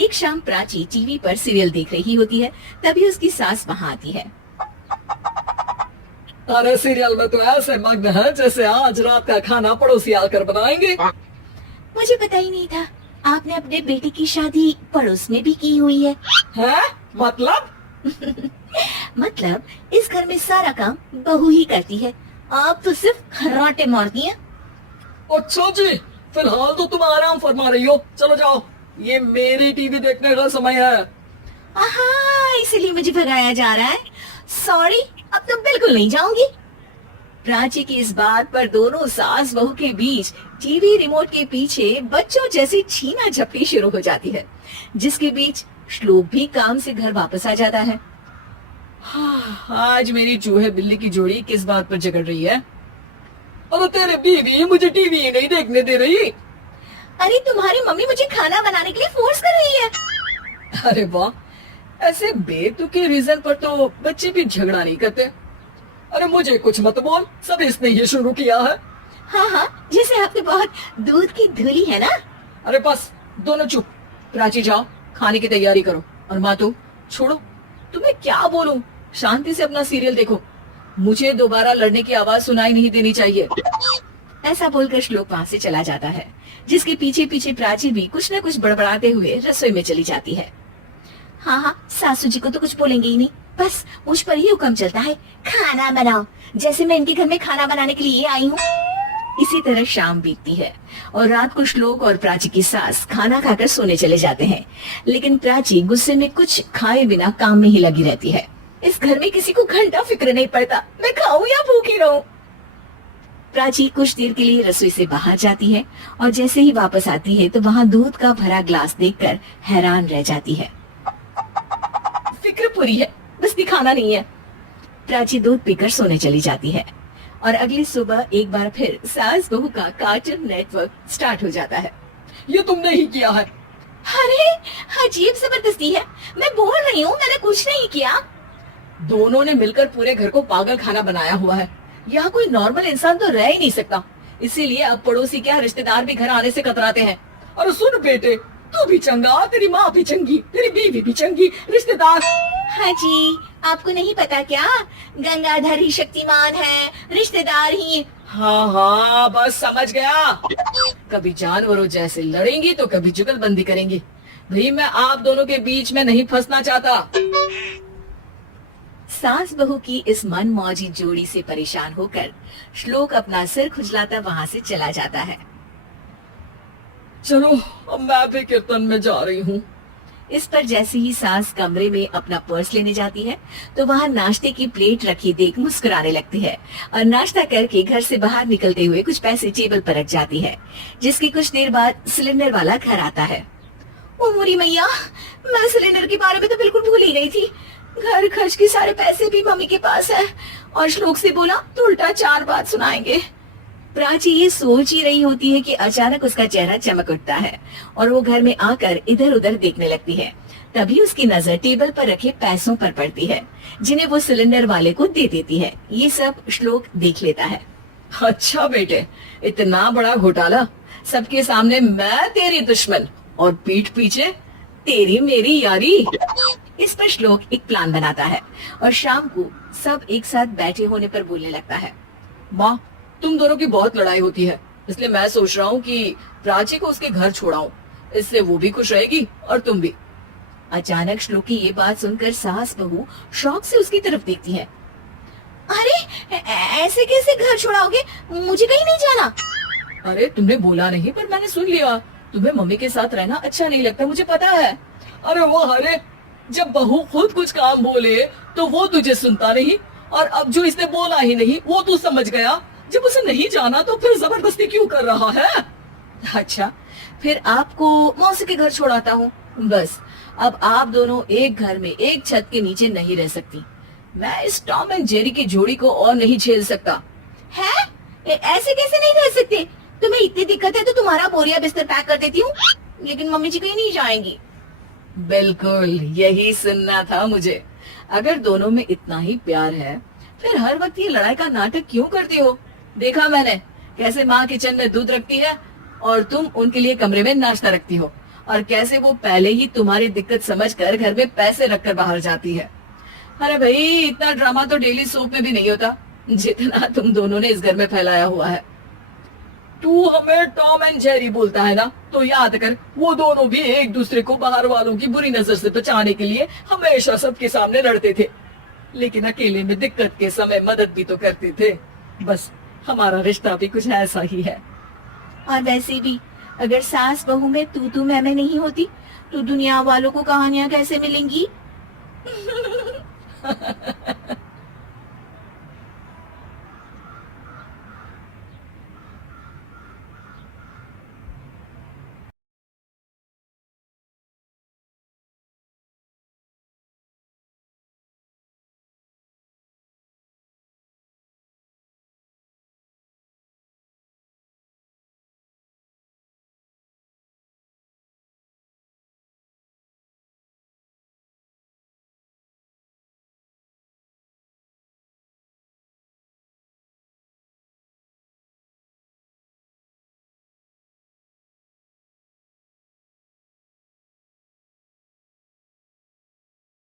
एक शाम प्राची टीवी पर सीरियल देख रही होती है। तभी उसकी सास वहाँ आती है। अरे सीरियल में तो ऐसे मग्न है जैसे आज रात का खाना पड़ोसी आकर बनाएंगे। मुझे पता ही नहीं था आपने अपने बेटे की शादी पड़ोस में भी की हुई है। हैं? मतलब? मतलब इस घर में सारा काम बहू ही करती है, आप तो सिर्फ राटे मारती हैं। अच्छा जी, फिलहाल तो तुम आराम फरमा रही हो, चलो जाओ, ये मेरी टीवी देखने का समय है। आहा, इसीलिए मुझे भगाया जा रहा है। सॉरी, अब तो बिल्कुल नहीं जाऊंगी। प्राची की इस बात पर दोनों सास बहू के बीच टीवी रिमोट के पीछे बच्चों जैसी छीना झपटी शुरू हो जाती है, जिसके बीच श्लोक भी काम से घर वापस आ जाता है। आज मेरी चूहे बिल्ली की जोड़ी किस बात पर झगड़ रही है? अरे तेरे बीवी मुझे टीवी ही नहीं देखने दे रही। अरे तुम्हारी मम्मी मुझे खाना बनाने के लिए फोर्स कर रही है। अरे वाह, ऐसे बेतुके रीजन पर तो बच्चे भी झगड़ा नहीं करते। अरे मुझे कुछ मत बोल, सब इसने ही शुरू किया है। हाँ हाँ, जैसे आपके बहुत दूध की धुली है ना। अरे बस, दोनों चुप। प्राची जाओ, खाने की तैयारी करो। और माँ तो छोड़ो, तुम्हें क्या बोलूं, शांति से अपना सीरियल देखो, मुझे दोबारा लड़ने की आवाज सुनाई नहीं देनी चाहिए। ऐसा बोलकर श्लोक वहाँ से चला जाता है, जिसके पीछे पीछे प्राची भी कुछ न कुछ बड़बड़ाते हुए रसोई में चली जाती है। हाँ हाँ, सासू जी को तो कुछ बोलेंगे ही नहीं, बस मुझ पर ही हुक्म चलता है, खाना बनाओ, जैसे मैं इनके घर में खाना बनाने के लिए आई हूँ। इसी तरह शाम बीतती है और रात को श्लोक और प्राची की सास खाना खाकर सोने चले जाते हैं, लेकिन प्राची गुस्से में कुछ खाए बिना काम में ही लगी रहती है। इस घर में किसी को घंटा फिक्र नहीं पड़ता, मैं खाऊं या भूखी रहूं। प्राची कुछ देर के लिए रसोई से बाहर जाती है और जैसे ही वापस आती है तो वहाँ दूध का भरा ग्लास देखकर हैरान रह जाती है। फिक्र पूरी है, बस दिखाना नहीं है। प्राची दूध पीकर सोने चली जाती है और अगली सुबह एक बार फिर सास बहू का कार्टून नेटवर्क स्टार्ट हो जाता है। ये तुमने ही किया है। अरे अजीब जबरदस्ती है, मैं बोल रही हूँ मैंने कुछ नहीं किया। दोनों ने मिलकर पूरे घर को पागल खाना बनाया हुआ है। यहाँ कोई नॉर्मल इंसान तो रह ही नहीं सकता, इसीलिए अब पड़ोसी क्या रिश्तेदार भी घर आने से कतराते हैं। अरे सुन बेटे, तू भी चंगा, तेरी माँ भी चंगी, तेरी बीवी भी चंगी, रिश्तेदार। हाँ जी, आपको नहीं पता क्या, गंगाधर ही शक्तिमान है, रिश्तेदार ही। हाँ हाँ, बस समझ गया। कभी जानवरों जैसे लड़ेंगी तो कभी जुगलबंदी करेंगी। भाई मैं आप दोनों के बीच में नहीं फंसना चाहता। सास बहू की इस मन मौजी जोड़ी से परेशान होकर श्लोक अपना सिर खुजलाता वहाँ से चला जाता है। चलो अब मैं भी कीर्तन में जा रही हूँ। इस पर जैसे ही सास कमरे में अपना पर्स लेने जाती है तो वहाँ नाश्ते की प्लेट रखी देख मुस्कुराने लगती है और नाश्ता करके घर से बाहर निकलते हुए कुछ पैसे टेबल पर रख जाती है, जिसकी कुछ देर बाद सिलेंडर वाला घर आता है। ओ मोरी मैया, मैं सिलेंडर के बारे में तो बिल्कुल भूल ही गई थी। घर खर्च के सारे पैसे भी मम्मी के पास है और श्लोक से बोला तो उल्टा 4 बात सुनाएंगे। प्राची ये सोच ही रही होती है कि अचानक उसका चेहरा चमक उठता है और वो घर में आकर इधर उधर देखने लगती है। तभी उसकी नजर टेबल पर रखे पैसों पर पड़ती है, जिन्हें वो सिलेंडर वाले को दे देती है। ये सब श्लोक देख लेता है। अच्छा बेटे, इतना बड़ा घोटाला, सबके सामने मैं तेरी दुश्मन और पीठ पीछे तेरी मेरी यारी। इस पर श्लोक एक प्लान बनाता है और शाम को सब एक साथ बैठे होने पर बोलने लगता है। माँ, तुम दोनों की बहुत लड़ाई होती है, इसलिए मैं सोच रहा हूँ कि प्राची को उसके घर छोड़ाऊं, इससे वो भी खुश रहेगी और तुम भी। अचानक श्लोक की ये बात सुनकर सास बहू शौक से उसकी तरफ देखती है। अरे ऐसे कैसे घर छोड़ाओगे, मुझे कहीं नहीं जाना। अरे तुमने बोला नहीं पर मैंने सुन लिया, तुम्हें मम्मी के साथ रहना अच्छा नहीं लगता, मुझे पता है। अरे वो अरे, जब बहू खुद कुछ काम बोले तो वो तुझे सुनता नहीं, और अब जो इसने बोला ही नहीं वो तू समझ गया। जब उसे नहीं जाना तो फिर जबरदस्ती क्यों कर रहा है? अच्छा, फिर आपको मौसी के घर छोड़ाता हूँ। बस अब आप दोनों एक घर में एक छत के नीचे नहीं रह सकती। मैं इस टॉम एंड जेरी की जोड़ी को और नहीं झेल सकता। है? ऐसे कैसे नहीं रह सकते? तुम्हें इतनी दिक्कत है तो तुम्हारा बोरिया बिस्तर पैक कर देती हूँ, लेकिन मम्मी जी कहीं नहीं जाएंगी। बिल्कुल यही सुनना था मुझे। अगर दोनों में इतना ही प्यार है फिर हर वक्त ये लड़ाई का नाटक क्यों करती हो? देखा मैंने कैसे माँ किचन में दूध रखती है और तुम उनके लिए कमरे में नाश्ता रखती हो, और कैसे वो पहले ही तुम्हारी दिक्कत समझकर घर में पैसे रखकर बाहर जाती है। अरे भाई, इतना ड्रामा तो डेली सोप में भी नहीं होता जितना तुम दोनों ने इस घर में फैलाया हुआ है। तू हमें टॉम एंड जेरी बोलता है ना, तो याद कर वो दोनों भी एक दूसरे को बाहर वालों की बुरी नजर से बचाने के लिए हमेशा सबके सामने लड़ते थे, लेकिन अकेले में दिक्कत के समय मदद भी तो करते थे। बस हमारा रिश्ता भी कुछ ऐसा ही है। और वैसे भी अगर सास बहू में तू मैं नहीं होती तो दुनिया वालों को कहानियां कैसे मिलेंगी?